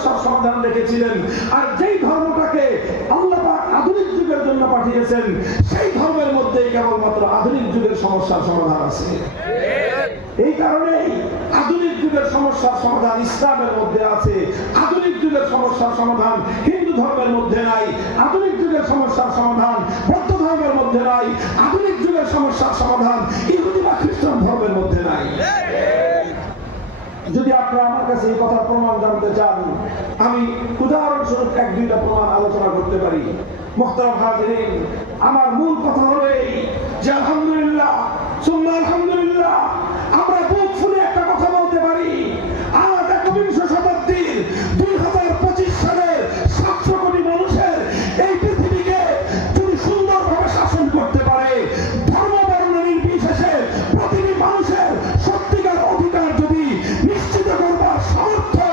সমস্যার সমাধান রেখেছিলেন, আর যেই ধর্মটাকে আল্লাহ পাক আধুনিক যুগের জন্য পাঠিয়েছেন সেই ধর্মের মধ্যে কেবলমাত্র আধুনিক যুগের সমস্যার সমাধান আছে। এই কারণেই আধুনিক যুগের সমস্যার সমাধান ইসলামের মধ্যে আছে, আধুনিক যুগের সমস্যার সমাধান হিন্দু ধর্মের মধ্যে নাই, আধুনিক যুগের সমস্যার সমাধান বৌদ্ধ ধর্মের মধ্যে নাই, আধুনিক যুগের সমস্যার সমাধান ইহুদি বা খ্রিস্টান ধর্মের মধ্যে নাই। যদি আপনারা আমার কাছে এই কথা প্রমাণ জানতে চান, আমি উদাহরণস্বরূপ এক দুইটা প্রমাণ আলোচনা করতে পারি। মুহতারাম হাজিরিন, আমার মূল কথা হলো এই যে আলহামদুলিল্লাহ সুম্মা আলহামদুলিল্লাহ আমরা বুক ফুলে একটা কথা বলতে পারি, আজ একবিংশ শতাব্দীর 2025 সালের 700 কোটি মানুষের এই পৃথিবীকে যদি সুন্দরভাবে শাসন করতে পারে, ধর্ম বর্ণ নির্বিশেষে প্রতিটি মানুষের সত্যিকার অধিকার যদি নিশ্চিত করবার সামর্থ্য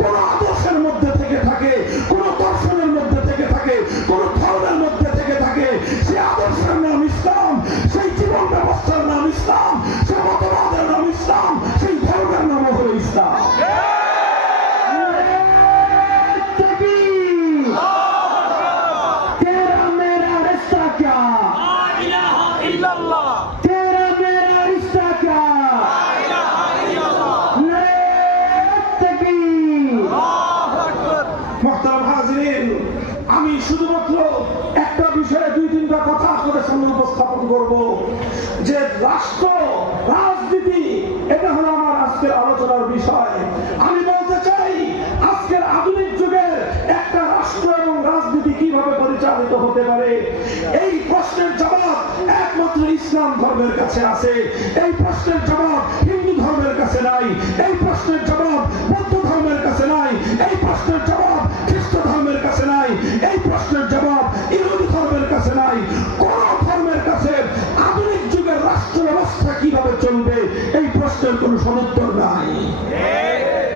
কোন আদর্শের মধ্যে থেকে থাকে, কোন দর্শনের মধ্যে থেকে থাকে, কোন ধর্মের মধ্যে থেকে থাকে, সেই আদর্শের নাম ইসলাম, সেই জীবন ব্যবস্থার নাম ইসলাম, সেই মতবাদের নাম ইসলাম, সেই ধর্মের নাম হলো ইসলাম। আমি শুধুমাত্র একটা বিষয়ে দুই তিনটা কথা আপনাদের সামনে উপস্থাপন করব যে রাষ্ট্র রাজনীতি, এটা হলো আমার আজকের আলোচনার বিষয়। আমি বলতে চাই আজকের আধুনিক যুগের একটা রাষ্ট্র এবং রাজনীতি কিভাবে পরিচালিত হতে পারে, এই প্রশ্নের জবাব একমাত্র ইসলাম ধর্মের কাছে আছে। এই প্রশ্নের জবাব হিন্দু ধর্মের কাছে নাই, এই প্রশ্নের জবাব